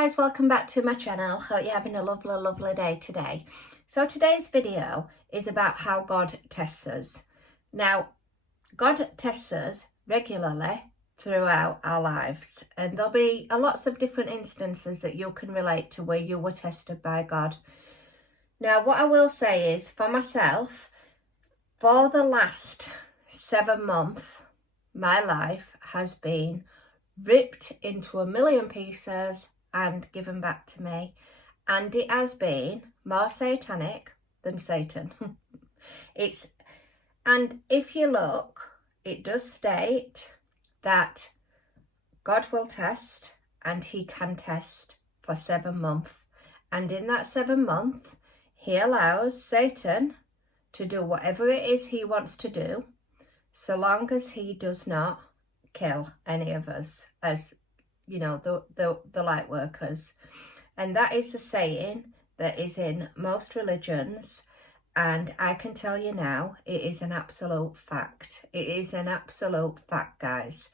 guys, welcome back to my channel. Hope you're having a lovely day today. So today's video is about how God tests us. Now, God tests us regularly throughout our lives, and there'll be lots of different instances that you can relate to where you were tested by God. Now, what I will say is, for myself, for the last 7 months, my life has been ripped into a million pieces and given back to me, and it has been more satanic than Satan. And if you look, it does state that God will test, and he can test for 7 months, and in that 7 months he allows Satan to do whatever it is he wants to do, so long as he does not kill any of us, as you know, the light workers. And that is the saying that is in most religions, and I can tell you now, it is an absolute fact. It is an absolute fact, guys.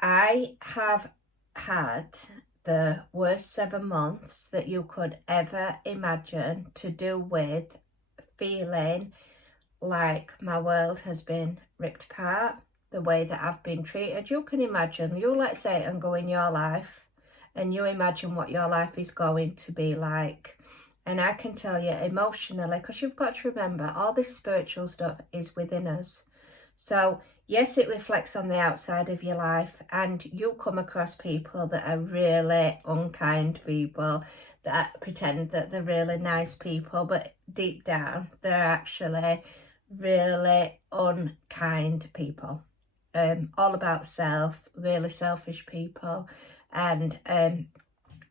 I have had the worst 7 months that you could ever imagine, to do with feeling like my world has been ripped apart, the way that I've been treated. You can imagine, you let Satan go in your life and you imagine what your life is going to be like. And I can tell you emotionally, because you've got to remember, all this spiritual stuff is within us. So yes, it reflects on the outside of your life, and you come across people that are really unkind people, that pretend that they're really nice people, but deep down they're actually really unkind people. All about self, really selfish people. And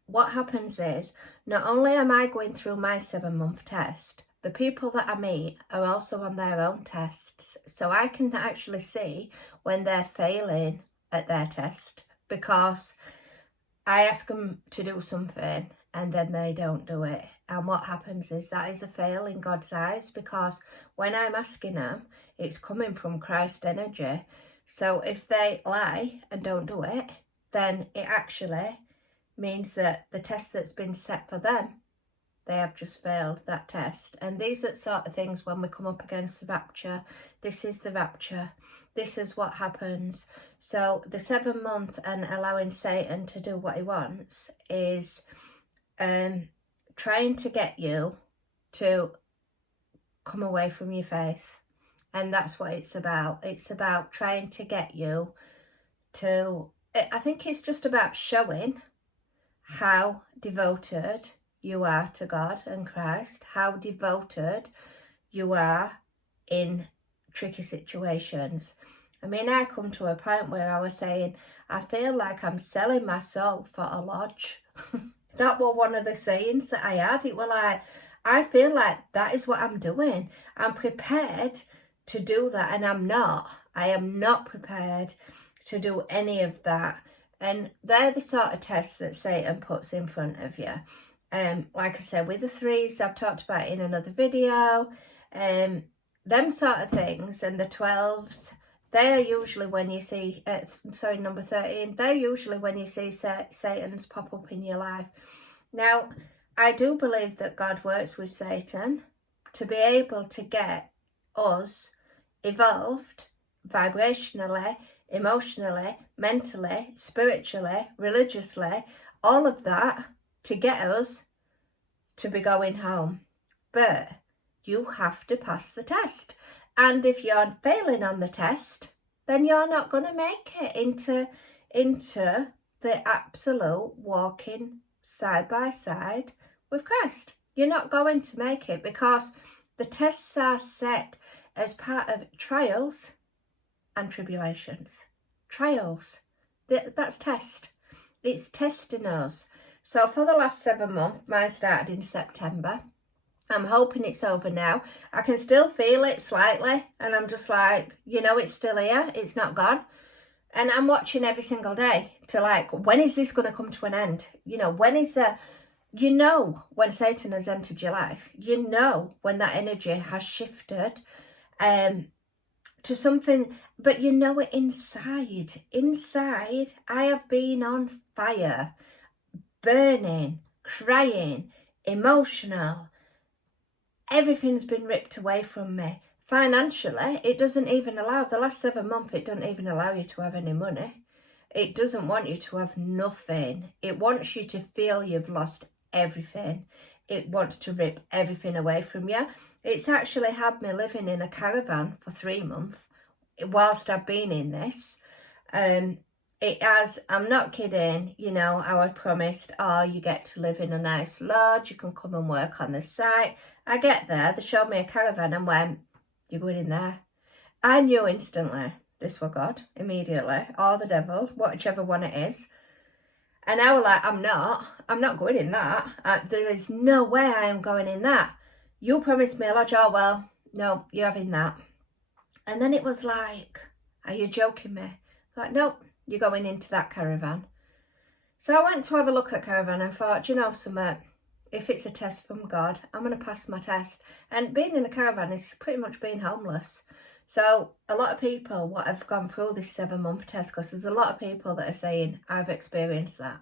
what happens is, not only am I going through my 7-month test, the people that I meet are also on their own tests. So I can actually see when they're failing at their test, because I ask them to do something and then they don't do it. And what happens is, that is a fail in God's eyes, because when I'm asking them, it's coming from Christ energy. So if they lie and don't do it, then it actually means that the test that's been set for them, they have just failed that test. And these are the sort of things, when we come up against the rapture, this is the rapture. This is what happens. So the 7 month and allowing Satan to do what he wants is trying to get you to come away from your faith. And that's what it's about. It's about trying to get you to, I think it's just about showing how devoted you are to God and Christ, how devoted you are in tricky situations. I mean, I come to a point where I was saying, I feel like I'm selling my soul for a lodge. That was one of the sayings that I had. It was like, I feel like that is what I'm doing. I'm prepared to do that, and I'm not. I am not prepared to do any of that. And they're the sort of tests that Satan puts in front of you. Like I said, with the 3s, I've talked about in another video. Them sort of things, and the 12s, they're usually when you see, number 13, they're usually when you see Satan's pop up in your life. Now, I do believe that God works with Satan to be able to get us evolved vibrationally, emotionally, mentally, spiritually, religiously, all of that, to get us to be going home. But you have to pass the test. And if you're failing on the test, then you're not going to make it into the absolute walking side by side with Christ. You're not going to make it, because the tests are set as part of trials and tribulations. Trials, that's test. It's testing us. So for the last 7 months, mine started in September. I'm hoping it's over now. I can still feel it slightly, and I'm just like, you know, it's still here, it's not gone. And I'm watching every single day to, like, when is this going to come to an end? You know, when is the, you know, when Satan has entered your life, you know when that energy has shifted to something, but you know it inside. Inside, I have been on fire burning, crying, emotional. Everything's been ripped away from me. Financially, it doesn't even allow, the last 7 months, it doesn't even allow you to have any money. It doesn't want you to have nothing. It wants you to feel you've lost everything. It wants to rip everything away from you. It's actually had me living in a caravan for 3 months whilst I've been in this. It has, I'm not kidding, you know, I was promised, oh, you get to live in a nice lodge, you can come and work on the site. I get there, they showed me a caravan and went, you're going in there. I knew instantly this were God, immediately, or the devil, whichever one it is. And I was like, I'm not going in that. There is no way I am going in that. You promised me a lodge, oh well, no, you're having that. And then it was like, are you joking me? Like, nope, you're going into that caravan. So I went to have a look at caravan and thought, you know something, if it's a test from God, I'm going to pass my test. And being in a caravan is pretty much being homeless. So a lot of people what have gone through this 7-month test, because there's a lot of people that are saying, I've experienced that.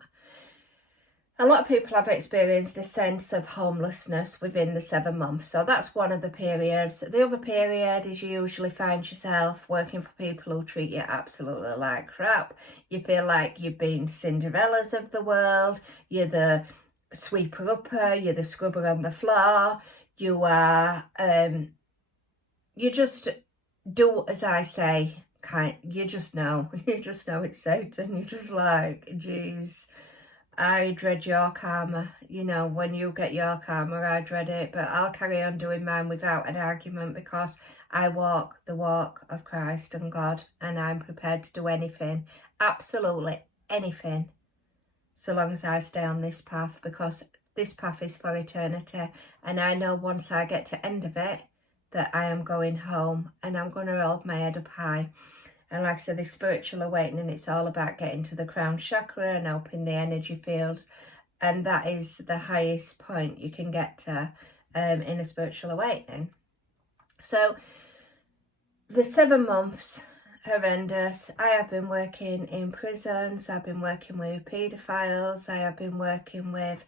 A lot of people have experienced a sense of homelessness within the 7 months. So that's one of the periods. The other period is you usually find yourself working for people who treat you absolutely like crap. You feel like you've been Cinderellas of the world. You're the sweeper-upper. You're the scrubber on the floor. You are, you just do as I say. You just know. You just know it's Satan. You're just like, geez. I dread your karma. You know, when you get your karma, I dread it. But I'll carry on doing mine without an argument, because I walk the walk of Christ and God, and I'm prepared to do anything, absolutely anything, so long as I stay on this path, because this path is for eternity. And I know once I get to the end of it, that I am going home, and I'm going to hold my head up high. And like I said, this spiritual awakening, it's all about getting to the crown chakra and opening the energy fields. And that is the highest point you can get to in a spiritual awakening. So the 7 months, horrendous. I have been working in prisons. I've been working with paedophiles. I have been working with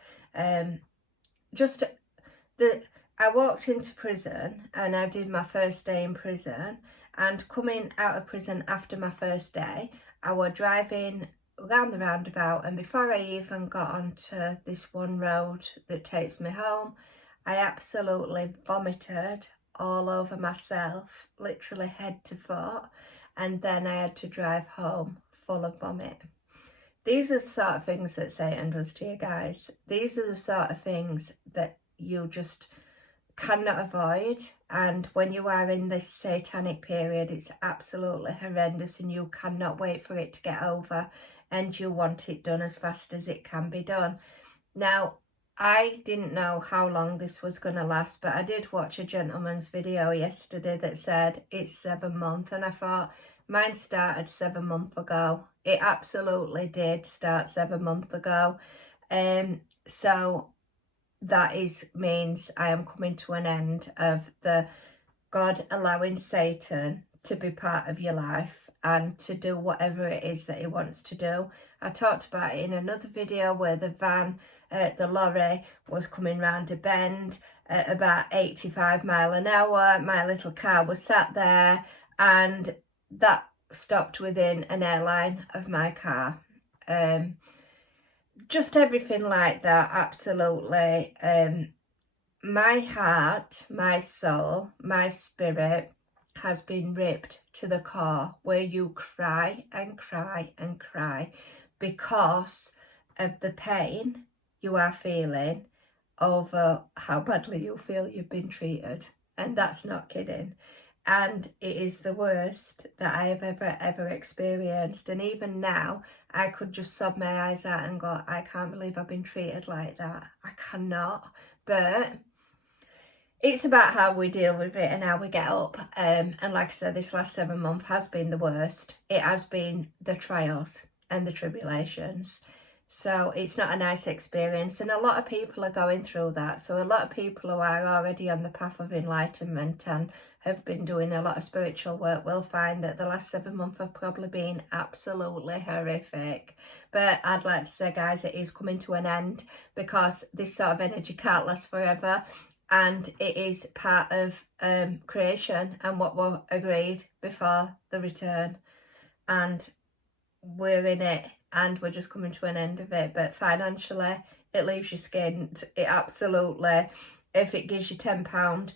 I walked into prison and I did my first day in prison. And coming out of prison after my first day, I was driving around the roundabout, and before I even got onto this one road that takes me home, I absolutely vomited all over myself, literally head to foot, and then I had to drive home full of vomit. These are the sort of things that Satan does to you guys. These are the sort of things that you just cannot avoid. And when you are in this satanic period, it's absolutely horrendous, and you cannot wait for it to get over, and you want it done as fast as it can be done. Now, I didn't know how long this was going to last, but I did watch a gentleman's video yesterday that said it's 7 months, and I thought, mine started 7 months ago. It absolutely did start 7 months ago. So that means I am coming to an end of the God allowing Satan to be part of your life and to do whatever it is that he wants to do. I talked about it in another video where the lorry was coming round a bend at about 85 miles an hour. My little car was sat there, and that stopped within an airline of my car. Just everything like that, absolutely. My heart, my soul, my spirit has been ripped to the core, where you cry and cry and cry because of the pain you are feeling over how badly you feel you've been treated. And that's not kidding. And it is the worst that I have ever experienced. And even now, I could just sob my eyes out and go, I can't believe I've been treated like that. I cannot. But it's about how we deal with it and how we get up. And like I said, this last 7 months has been the worst. It has been the trials and the tribulations. So it's not a nice experience, and a lot of people are going through that. So a lot of people who are already on the path of enlightenment and have been doing a lot of spiritual work will find that the last 7 months have probably been absolutely horrific. But I'd like to say, guys, it is coming to an end, because this sort of energy can't last forever, and it is part of creation and what were agreed before the return, and we're in it, and we're just coming to an end of it. But financially, it leaves you skinned. It absolutely, if it gives you £10,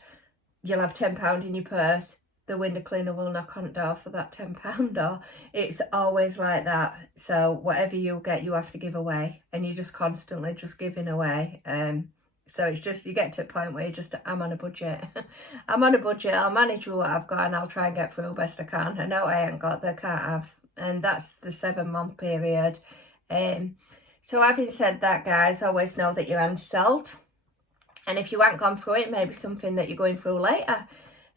you'll have £10 in your purse. The window cleaner will knock on the door for that £10, or it's always like that. So whatever you get, you have to give away, and you're just constantly just giving away. So it's just, you get to a point where you just, I'm on a budget. I'm on a budget. I'll manage with what I've got, and I'll try and get through best I can. I know I ain't got, they can't have. And that's the 7 month period. So having said that, guys, always know that you're anti-sold. And if you haven't gone through it, maybe something that you're going through later.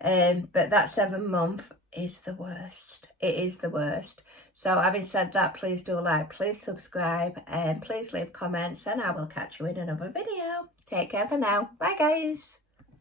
But that 7 month is the worst. It is the worst. So having said that, please do like, please subscribe, and please leave comments, and I will catch you in another video. Take care for now. Bye, guys.